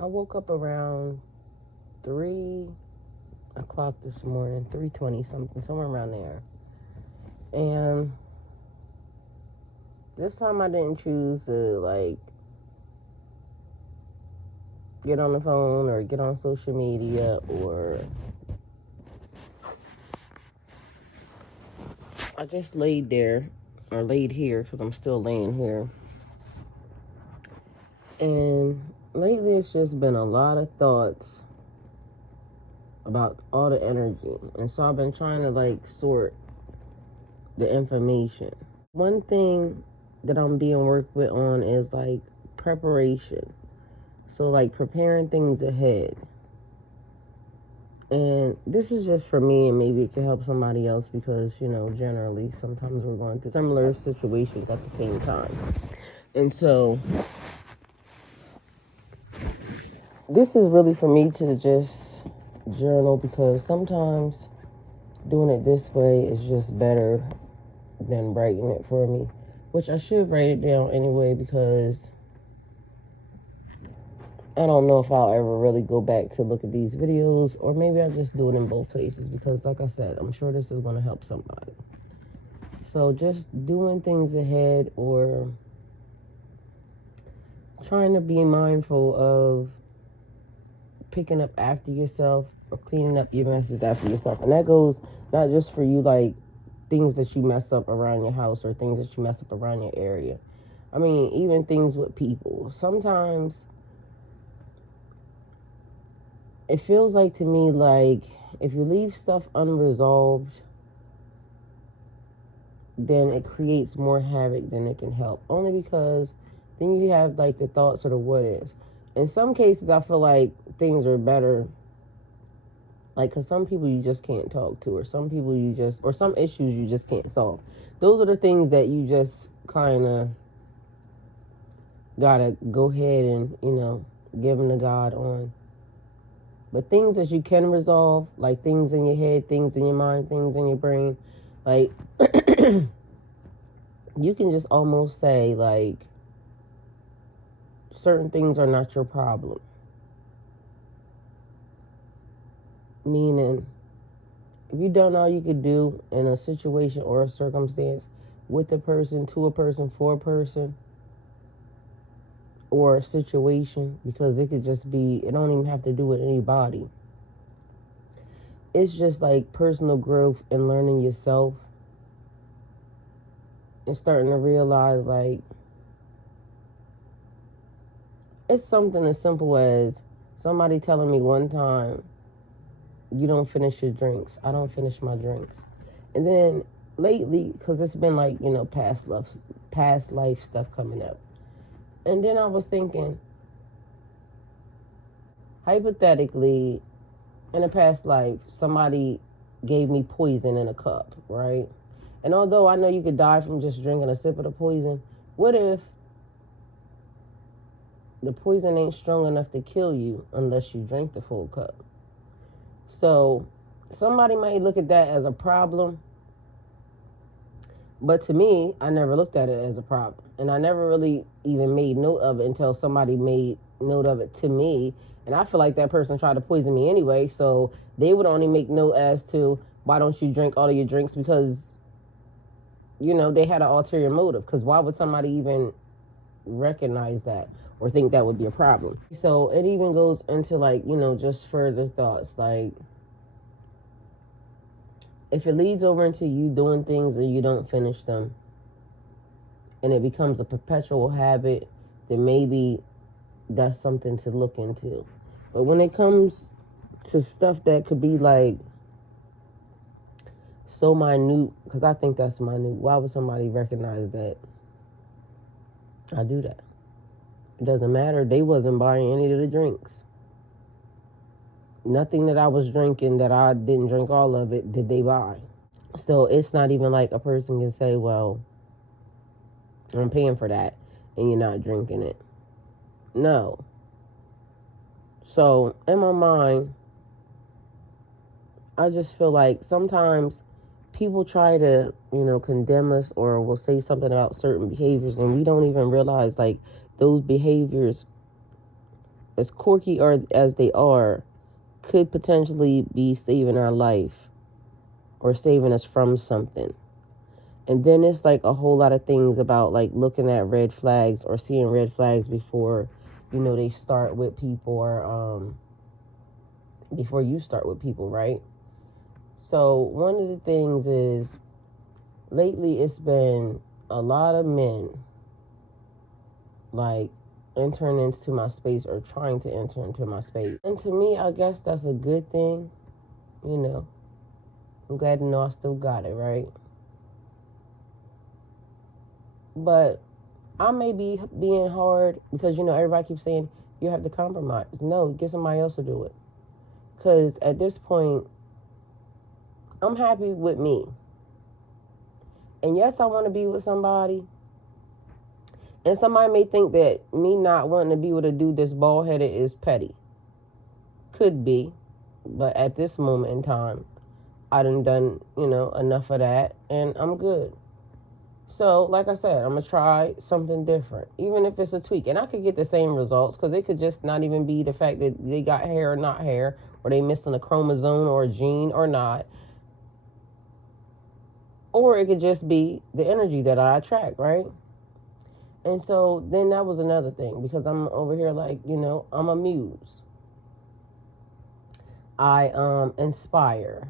I woke up around 3 o'clock this morning, 3:20 something, somewhere around there. And this time I didn't choose to get on the phone or get on social media, or I just laid there or laid here because I'm still laying here. And lately it's just been a lot of thoughts about all the energy. And so I've been trying to sort the information. One thing that I'm being worked with on is preparation. So preparing things ahead. And this is just for me, and maybe it can help somebody else because, generally sometimes we're going through similar situations at the same time. And so this is really for me to just journal, because sometimes doing it this way is just better than writing it for me, which I should write it down anyway, because I don't know if I'll ever really go back to look at these videos, or maybe I'll just do it in both places, because like I said, I'm sure this is going to help somebody. So just doing things ahead, or trying to be mindful of picking up after yourself or cleaning up your messes after yourself. And that goes not just for you, things that you mess up around your house or things that you mess up around your area. I mean, even things with people. Sometimes it feels to me if you leave stuff unresolved, then it creates more havoc than it can help. Only because then you have the thoughts of the what ifs. In some cases, I feel like things are better, because some people you just can't talk to, or some people or some issues you just can't solve. Those are the things that you just kind of gotta go ahead and, give them to God on. But things that you can resolve, like things in your head, things in your mind, things in your brain, you can just almost say, certain things are not your problem. Meaning, if you've done all you could do in a situation or a circumstance with a person, to a person, for a person, or a situation, because it could just be, it don't even have to do with anybody. It's just personal growth and learning yourself and starting to realize it's something as simple as somebody telling me one time, you don't finish your drinks. I don't finish my drinks. And then lately, because it's been past life stuff coming up. And then I was thinking, hypothetically, in a past life, somebody gave me poison in a cup, right? And although I know you could die from just drinking a sip of the poison, what if the poison ain't strong enough to kill you unless you drink the full cup? So somebody might look at that as a problem, but to me, I never looked at it as a problem. And I never really even made note of it until somebody made note of it to me. And I feel like that person tried to poison me anyway, so they would only make note as to, why don't you drink all of your drinks? Because, they had an ulterior motive. Because why would somebody even recognize that or think that would be a problem? So it even goes into just further thoughts. If it leads over into you doing things and you don't finish them, and it becomes a perpetual habit, then maybe that's something to look into. But when it comes to stuff that could be so minute, because I think that's minute, why would somebody recognize that I do that? It doesn't matter. They wasn't buying any of the drinks. Nothing that I was drinking that I didn't drink all of it did they buy. So it's not even a person can say, well, I'm paying for that and you're not drinking it. No. So in my mind, I just feel sometimes people try to, condemn us, or will say something about certain behaviors, and we don't even realize those behaviors as quirky or as they are, could potentially be saving our life or saving us from something. And then it's like a whole lot of things about like looking at red flags or seeing red flags before, they start with people, or before you start with people, right? So one of the things is, lately it's been a lot of men like entering into my space or trying to enter into my space. And to me, I guess that's a good thing. I'm glad to know I still got it, right? But I may be being hard because, everybody keeps saying you have to compromise. No, get somebody else to do it. Because at this point, I'm happy with me. And yes, I want to be with somebody. And somebody may think that me not wanting to be with a dude that's bald-headed is petty. Could be. But at this moment in time, I done, enough of that. And I'm good. So, like I said, I'm going to try something different. Even if it's a tweak. And I could get the same results. Because it could just not even be the fact that they got hair or not hair. Or they missing a chromosome or a gene or not. Or it could just be the energy that I attract, right? And so then that was another thing, because I'm over here like, I'm a muse. I inspire.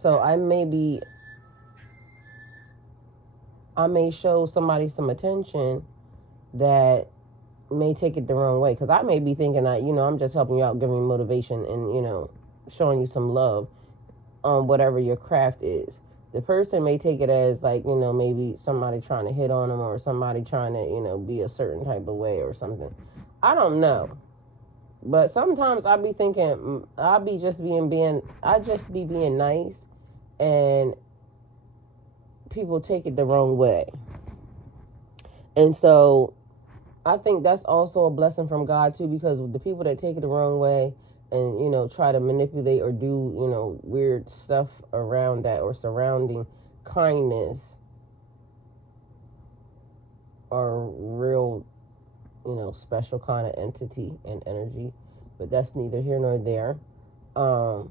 So I may show somebody some attention that may take it the wrong way. Because I may be thinking that, I'm just helping you out, giving you motivation and, showing you some love on whatever your craft is. The person may take it as like, maybe somebody trying to hit on them or somebody trying to, be a certain type of way or something. I don't know. But sometimes I be thinking, I just be being nice and people take it the wrong way. And so I think that's also a blessing from God too, because the people that take it the wrong way and, try to manipulate or do, weird stuff around that or surrounding kindness are real, special kind of entity and energy. But that's neither here nor there. But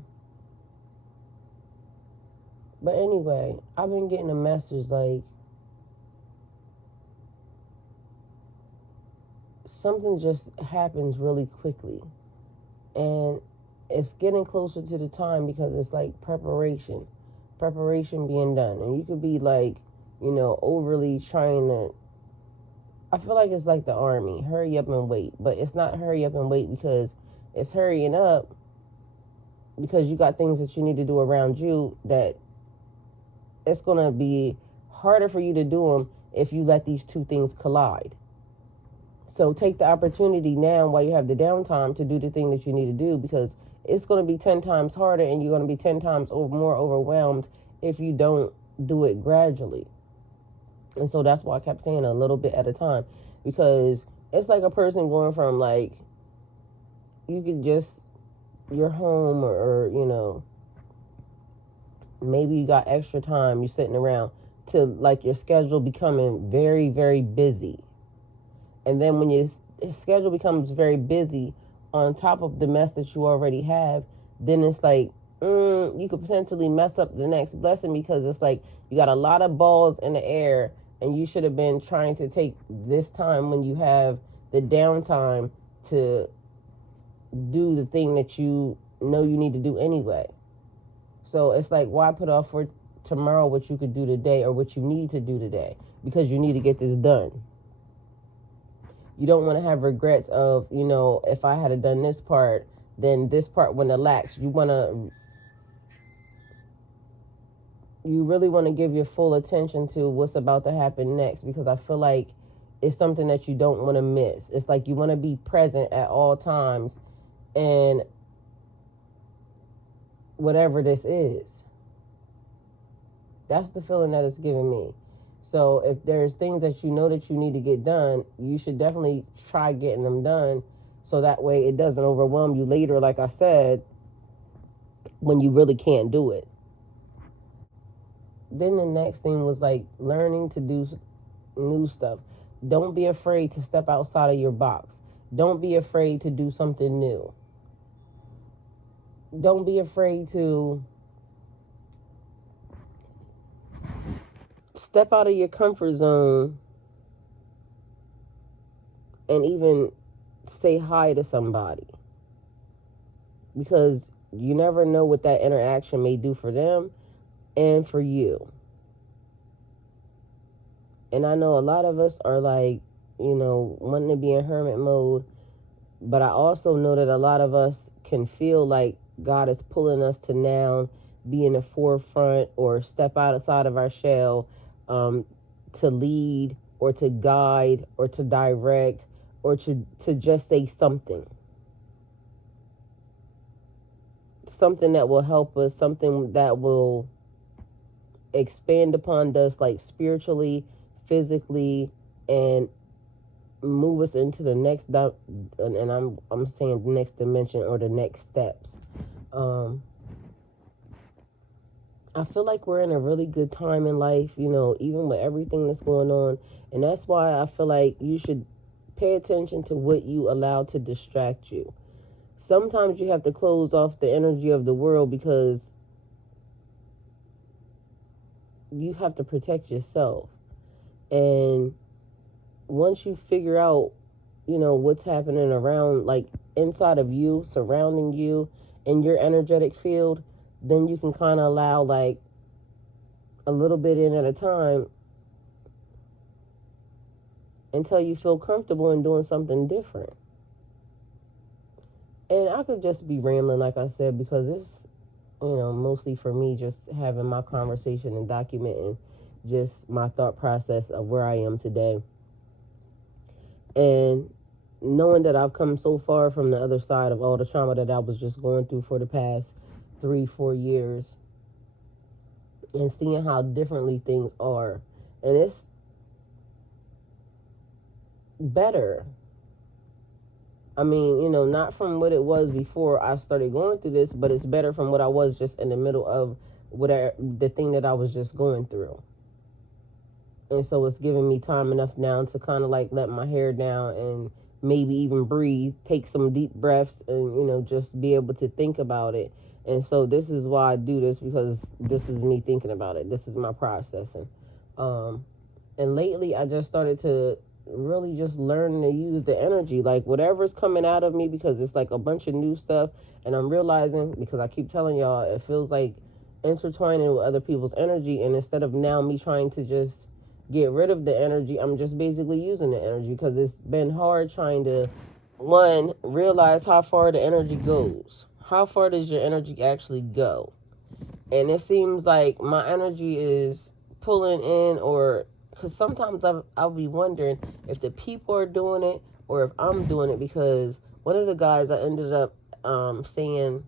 anyway, I've been getting a message like something just happens really quickly. And it's getting closer to the time because it's like preparation being done. And you could be like, overly trying to, I feel like it's like the army, hurry up and wait. But it's not hurry up and wait because it's hurrying up because you got things that you need to do around you that it's going to be harder for you to do them if you let these two things collide. So take the opportunity now while you have the downtime to do the thing that you need to do, because it's going to be 10 times harder and you're going to be 10 times more overwhelmed if you don't do it gradually. And so that's why I kept saying a little bit at a time, because it's like a person going from like, you could just, you're home or maybe you got extra time, you're sitting around, to like your schedule becoming very, very busy. And then when your schedule becomes very busy, on top of the mess that you already have, then it's like, you could potentially mess up the next blessing, because it's like you got a lot of balls in the air and you should have been trying to take this time when you have the downtime to do the thing that you know you need to do anyway. So it's like, why put off for tomorrow what you could do today or what you need to do today, because you need to get this done. You don't want to have regrets of, if I had done this part, then this part wouldn't have laxed. You really want to give your full attention to what's about to happen next, because I feel like it's something that you don't want to miss. It's like you want to be present at all times and whatever this is. That's the feeling that it's giving me. So if there's things that you know that you need to get done, you should definitely try getting them done, so that way it doesn't overwhelm you later, like I said, when you really can't do it. Then the next thing was like learning to do new stuff. Don't be afraid to step outside of your box. Don't be afraid to do something new. Don't be afraid to step out of your comfort zone and even say hi to somebody, because you never know what that interaction may do for them and for you. And I know a lot of us are like, wanting to be in hermit mode, but I also know that a lot of us can feel like God is pulling us to now be in the forefront or step outside of our shell, to lead or to guide or to direct or to just say something that will help us, something that will expand upon us, like spiritually, physically, and move us into the and I'm saying the next dimension or the next steps. I feel like we're in a really good time in life, even with everything that's going on, and that's why I feel like you should pay attention to what you allow to distract you. Sometimes you have to close off the energy of the world because you have to protect yourself. And once you figure out, what's happening around, like inside of you, surrounding you, in your energetic field, then you can kind of allow like a little bit in at a time until you feel comfortable in doing something different. And I could just be rambling, like I said, because it's, mostly for me just having my conversation and documenting just my thought process of where I am today. And knowing that I've come so far from the other side of all the trauma that I was just going through for the past 3-4 years, and seeing how differently things are. And it's better. I mean, not from what it was before I started going through this, but it's better from what I was just in the middle of the thing that I was just going through. And so it's giving me time enough now to kind of like let my hair down and maybe even breathe, take some deep breaths, and, just be able to think about it. And so this is why I do this, because this is me thinking about it. This is my processing. And lately I just started to really just learn to use the energy, like whatever's coming out of me, because it's like a bunch of new stuff. And I'm realizing, because I keep telling y'all, it feels like intertwining with other people's energy. And instead of now me trying to just get rid of the energy, I'm just basically using the energy, because it's been hard trying to, one, realize how far the energy goes. How far does your energy actually go? And it seems like my energy is pulling in, or because sometimes I'll be wondering if the people are doing it or if I'm doing it, because one of the guys, I ended up saying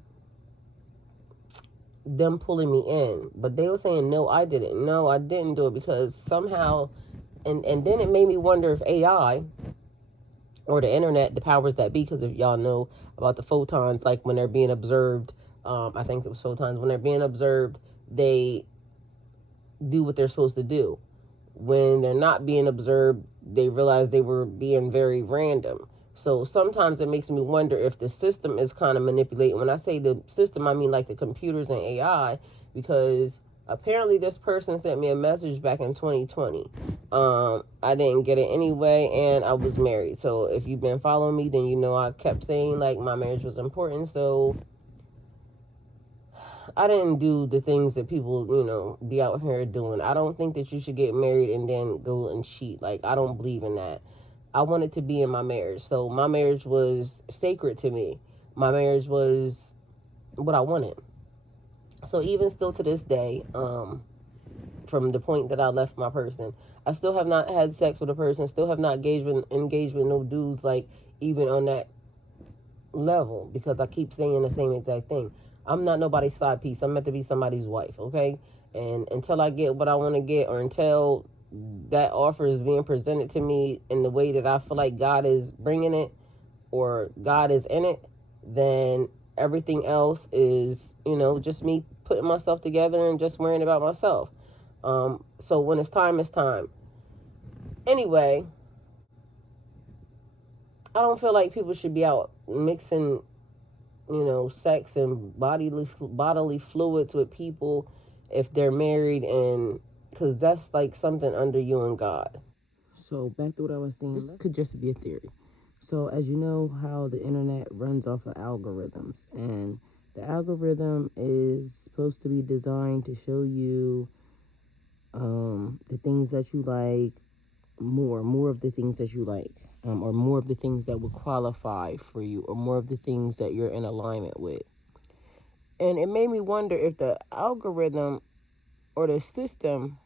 them pulling me in, but they were saying no, I didn't do it, because somehow, and then it made me wonder if AI or the internet, the powers that be, because if y'all know about the photons, like when they're being observed, I think it was photons, when they're being observed, they do what they're supposed to do. When they're not being observed, they realize they were being very random. So sometimes it makes me wonder if the system is kind of manipulating. When I say the system, I mean like the computers and AI, because apparently this person sent me a message back in 2020. I didn't get it anyway, and I was married. So if you've been following me, then you know I kept saying like my marriage was important. So I didn't do the things that people, be out here doing. I don't think that you should get married and then go and cheat. Like, I don't believe in that. I wanted to be in my marriage. So my marriage was sacred to me. My marriage was what I wanted. So even still to this day, from the point that I left my person, I still have not had sex with a person, still have not engaged with no dudes, like, even on that level, because I keep saying the same exact thing. I'm not nobody's side piece. I'm meant to be somebody's wife, okay? And until I get what I want to get, or until that offer is being presented to me in the way that I feel like God is bringing it, or God is in it, then everything else is, just me putting myself together and just worrying about myself. So when it's time, it's time. Anyway, I don't feel like people should be out mixing, sex and bodily fluids with people if they're married, and because that's like something under you and God. So back to what I was saying, this could just be a theory. So as you know how the internet runs off of algorithms, and the algorithm is supposed to be designed to show you the things that you like, more of the things that you like, or more of the things that would qualify for you, or more of the things that you're in alignment with. And it made me wonder if the algorithm or the system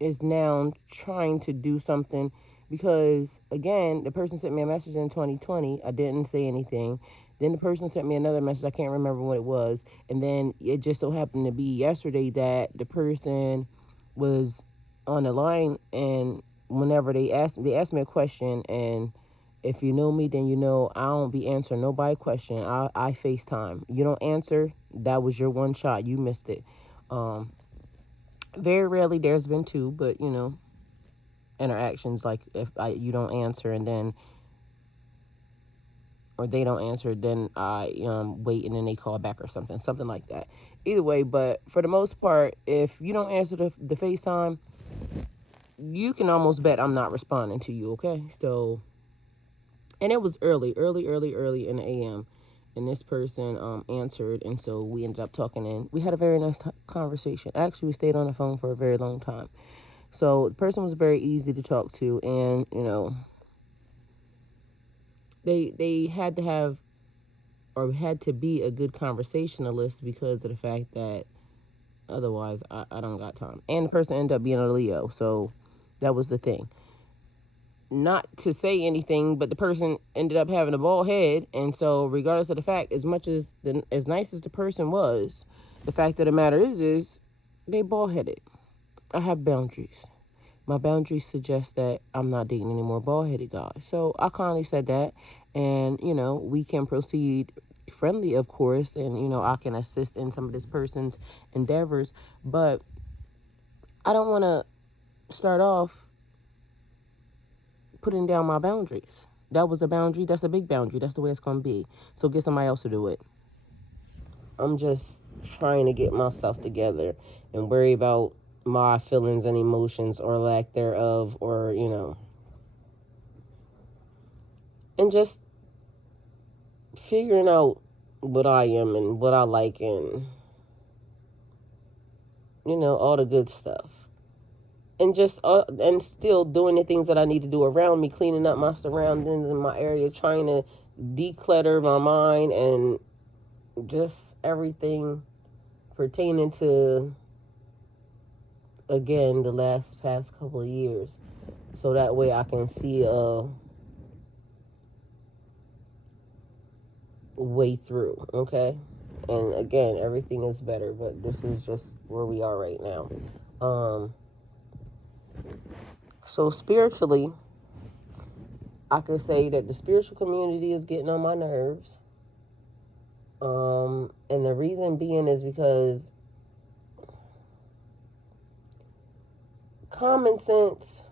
is now trying to do something, because again, the person sent me a message in 2020. I didn't say anything. Then the person sent me another message. I can't remember what it was. And then it just so happened to be yesterday that the person was on the line, and whenever they asked me a question, and if you know me, then you know I don't be answering nobody question. I FaceTime. You don't answer, that was your one shot. You missed it. Very rarely there's been two, but interactions, like if you don't answer, and then, or they don't answer, then I wait, and then they call back or something like that. Either way, but for the most part, if you don't answer the FaceTime, you can almost bet I'm not responding to you. Okay, so, and it was early in the AM, and this person answered, and so we ended up talking, and we had a very nice conversation. Actually, we stayed on the phone for a very long time. So the person was very easy to talk to, and they had to have, or had to be, a good conversationalist, because of the fact that otherwise I don't got time. And the person ended up being a Leo, so that was the thing. Not to say anything, but the person ended up having a bald head, and so regardless of the fact, as much as nice as the person was, the fact of the matter is they bald headed. I have boundaries. My boundaries suggest that I'm not dating any more bald-headed guys. So I kindly said that, and we can proceed friendly, of course, and I can assist in some of this person's endeavors, but I don't want to start off putting down my boundaries. That was a boundary. That's a big boundary. That's the way it's going to be. So get somebody else to do it. I'm just trying to get myself together and worry about my feelings and emotions, or lack thereof, or and just figuring out what I am and what I like, and all the good stuff, and just and still doing the things that I need to do around me, cleaning up my surroundings in my area, trying to declutter my mind, and just everything pertaining to, again, the past couple of years, so that way I can see a way through. Okay, and again, everything is better, but this is just where we are right now. So spiritually, I could say that the spiritual community is getting on my nerves. And the reason being is because common sense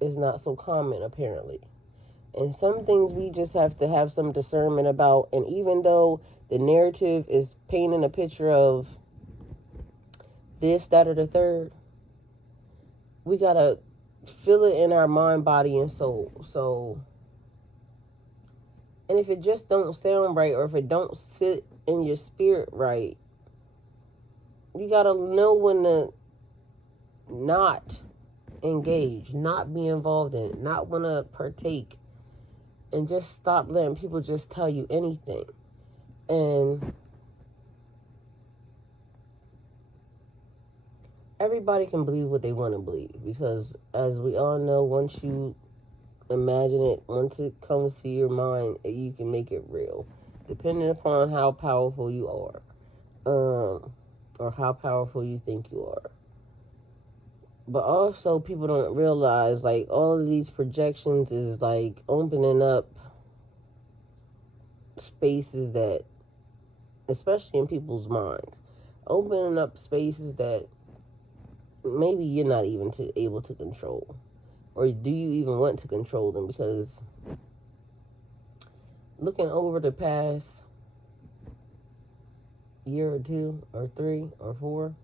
is not so common, apparently. And some things we just have to have some discernment about. And even though the narrative is painting a picture of this, that, or the third, we gotta feel it in our mind, body, and soul. So, and if it just don't sound right, or if it don't sit in your spirit right, you gotta know when to not engage, not be involved in it, not want to partake, and just stop letting people just tell you anything. And everybody can believe what they want to believe, because as we all know, once you imagine it, once it comes to your mind, you can make it real, depending upon how powerful you are, or how powerful you think you are. But also, people don't realize, like, all of these projections is like opening up spaces that, especially in people's minds, opening up spaces that maybe you're not even able to control. Or do you even want to control them? Because looking over the past year or two or three or four,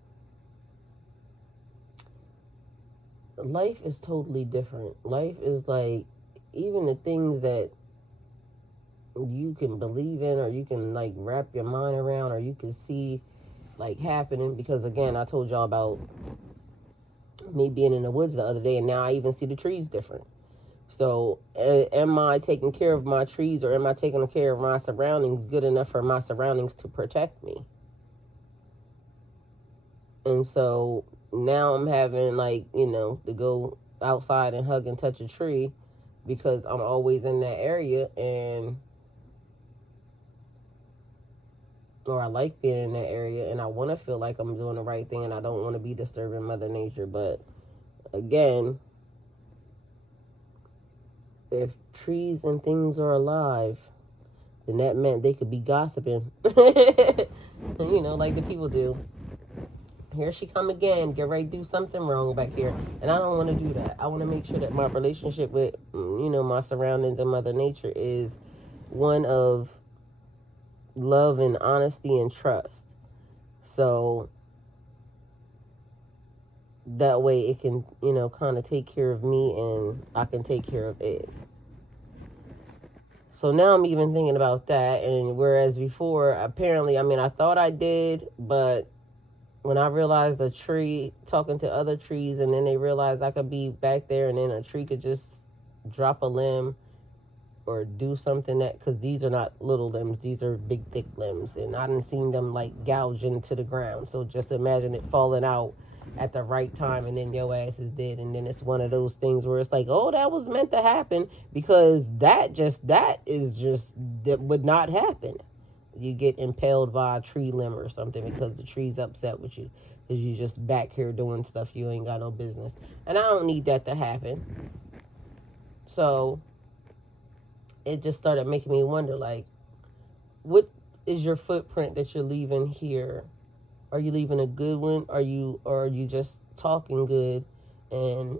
life is totally different. Life is like, even the things that you can believe in, or you can like wrap your mind around, or you can see like happening. Because again, I told y'all about me being in the woods the other day, and now I even see the trees different. So am I taking care of my trees, or am I taking care of my surroundings good enough for my surroundings to protect me? And so now I'm having, like, to go outside and hug and touch a tree, because I'm always in that area, and or I like being in that area, and I want to feel like I'm doing the right thing, and I don't want to be disturbing Mother Nature. But again, if trees and things are alive, then that meant they could be gossiping. Like the people do. Here she come again, get ready to do something wrong back here. And I don't want to do that. I want to make sure that my relationship with, my surroundings and Mother Nature is one of love and honesty and trust. So that way it can, kind of take care of me, and I can take care of it. So now I'm even thinking about that. And whereas before, apparently, I thought I did, but when I realized a tree talking to other trees, and then they realized I could be back there, and then a tree could just drop a limb or do something, that, because these are not little limbs, these are big thick limbs, and I didn't seen them like gouge into the ground. So just imagine it falling out at the right time, and then your ass is dead. And then it's one of those things where it's like, oh, that was meant to happen, because that would not happen. You get impaled by a tree limb or something because the tree's upset with you, because you just back here doing stuff you ain't got no business. And I don't need that to happen. So it just started making me wonder, like, what is your footprint that you're leaving here? Are you leaving a good one? Or are you just talking good? And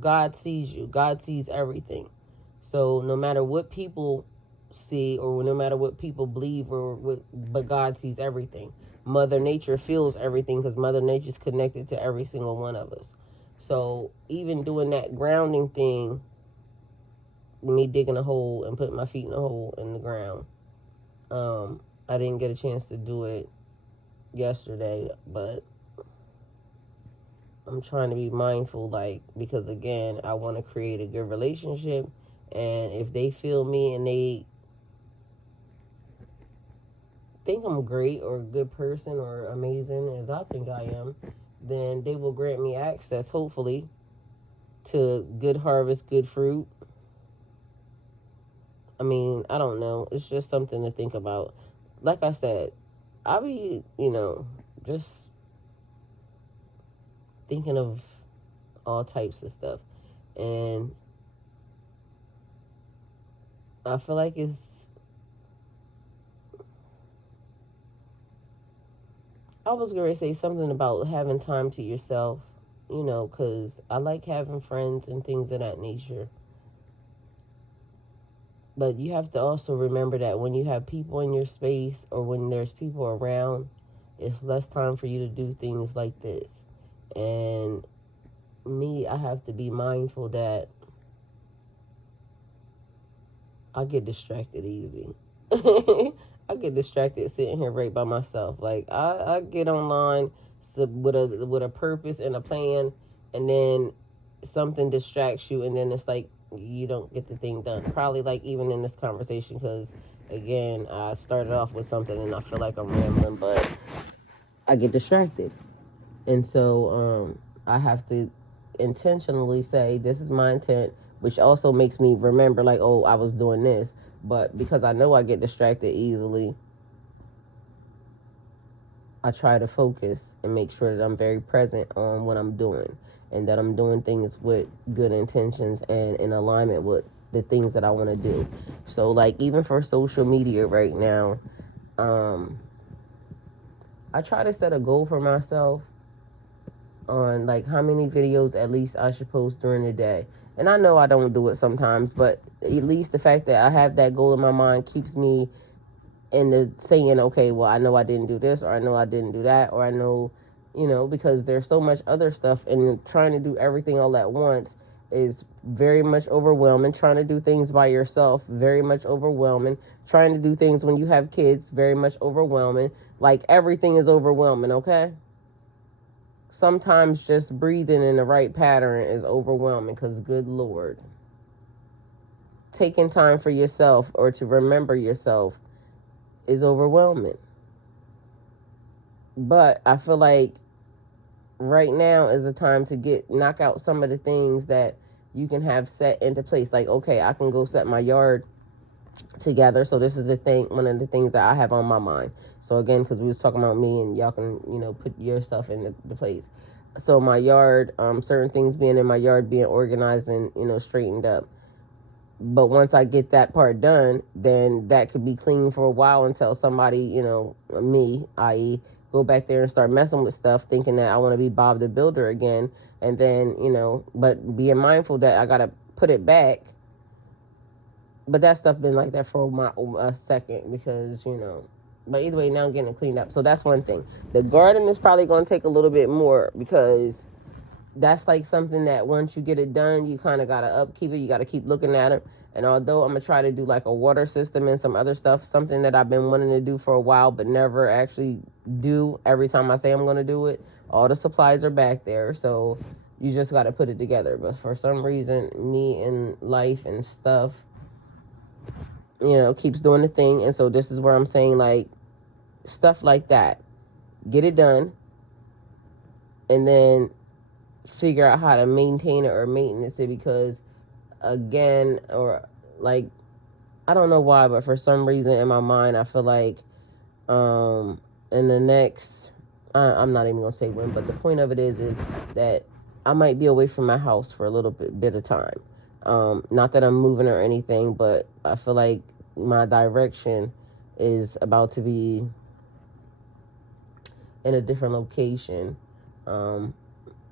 God sees you. God sees everything. So no matter what people see, or no matter what people believe, but God sees everything. Mother Nature feels everything, because Mother Nature's connected to every single one of us. So even doing that grounding thing, me digging a hole and putting my feet in a hole in the ground, I didn't get a chance to do it yesterday, but I'm trying to be mindful, like, because again, I want to create a good relationship, and if they feel me and they think I'm great or a good person or amazing as I think I am, then they will grant me access, hopefully, to good harvest, good fruit. I don't know. It's just something to think about. Like I said, I be, just thinking of all types of stuff. And I feel like I was going to say something about having time to yourself, because I like having friends and things of that nature. But you have to also remember that when you have people in your space, or when there's people around, it's less time for you to do things like this. And me, I have to be mindful that I get distracted easy. I get distracted sitting here right by myself. Like I get online with a purpose and a plan, and then something distracts you, and then it's like you don't get the thing done. Probably like even in this conversation, because again, I started off with something and I feel like I'm rambling, but I get distracted, and so I have to intentionally say this is my intent, which also makes me remember, like, oh, I was doing this. But because I know I get distracted easily, I try to focus and make sure that I'm very present on what I'm doing, and that I'm doing things with good intentions and in alignment with the things that I want to do. So like even for social media right now, I try to set a goal for myself, on like how many videos at least I should post during the day. And I know I don't do it sometimes, but at least the fact that I have that goal in my mind keeps me in the saying, okay, well, I know I didn't do this, or I know I didn't do that, or I know, because there's so much other stuff, and trying to do everything all at once is very much overwhelming. Trying to do things by yourself, very much overwhelming. Trying to do things when you have kids, very much overwhelming. Like, everything is overwhelming, okay? Sometimes just breathing in the right pattern is overwhelming, because good Lord. Taking time for yourself or to remember yourself is overwhelming. But I feel like right now is the time to knock out some of the things that you can have set into place. Like, okay, I can go set my yard together. So this is one of the things that I have on my mind. So again, because we was talking about me, and y'all can, put yourself in the place. So my yard, certain things being in my yard, being organized and, straightened up. But once I get that part done, then that could be clean for a while until somebody, me, i.e., go back there and start messing with stuff, thinking that I want to be Bob the Builder again. And then, but being mindful that I got to put it back. But that stuff been like that for a second because, But either way, now I'm getting it cleaned up. So that's one thing. The garden is probably going to take a little bit more because that's like something that once you get it done, you kind of got to upkeep it. You got to keep looking at it. And although I'm going to try to do like a water system and some other stuff, something that I've been wanting to do for a while but never actually do every time I say I'm going to do it, all the supplies are back there. So you just got to put it together. But for some reason, me and life and stuff, keeps doing the thing. And so this is where I'm saying, like, stuff like that. Get it done. And then figure out how to maintain it or maintenance it, because again, or like, I don't know why, but for some reason in my mind I feel like in the next I'm not even gonna say when, but the point of it is that I might be away from my house for a little bit of time. Not that I'm moving or anything, but I feel like my direction is about to be in a different location.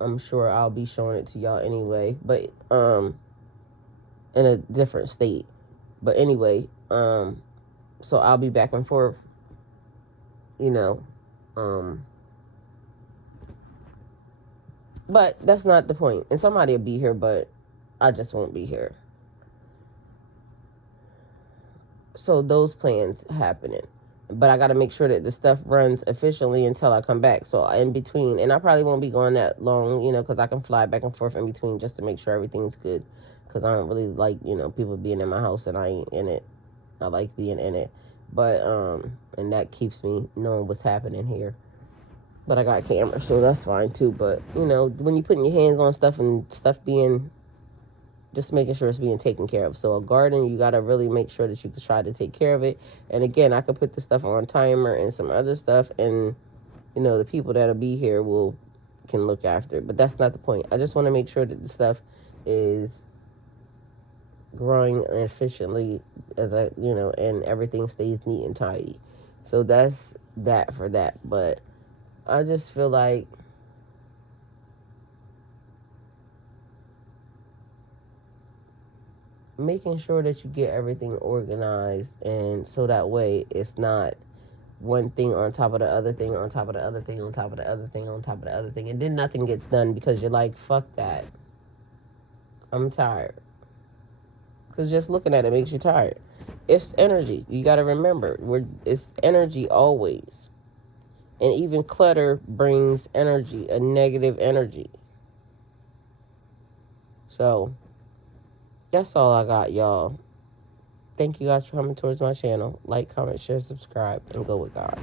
I'm sure I'll be showing it to y'all anyway, but in a different state. But anyway, so I'll be back and forth, but that's not the point. And somebody will be here, but I just won't be here. So those plans happening. But I got to make sure that the stuff runs efficiently until I come back. So in between, and I probably won't be going that long, because I can fly back and forth in between just to make sure everything's good. Because I don't really like, people being in my house and I ain't in it. I like being in it. But, and that keeps me knowing what's happening here. But I got a camera, so that's fine too. But, when you're putting your hands on stuff and stuff being, just making sure it's being taken care of. So a garden, you got to really make sure that you can try to take care of it. And again, I could put the stuff on timer and some other stuff, and the people that'll be here can look after it. But that's not the point. I just want to make sure that the stuff is growing efficiently and everything stays neat and tidy. So that's that for that. But I just feel like making sure that you get everything organized, and so that way it's not one thing on top of the other thing on top of the other thing on top of the other thing on top of the other thing, and then nothing gets done because you're like, fuck that, I'm tired. Because just looking at it makes you tired. It's energy. You got to remember, it's energy always. And even clutter brings energy, a negative energy. So that's all I got, y'all. Thank you guys for coming towards my channel. Like, comment, share, subscribe, and go with God.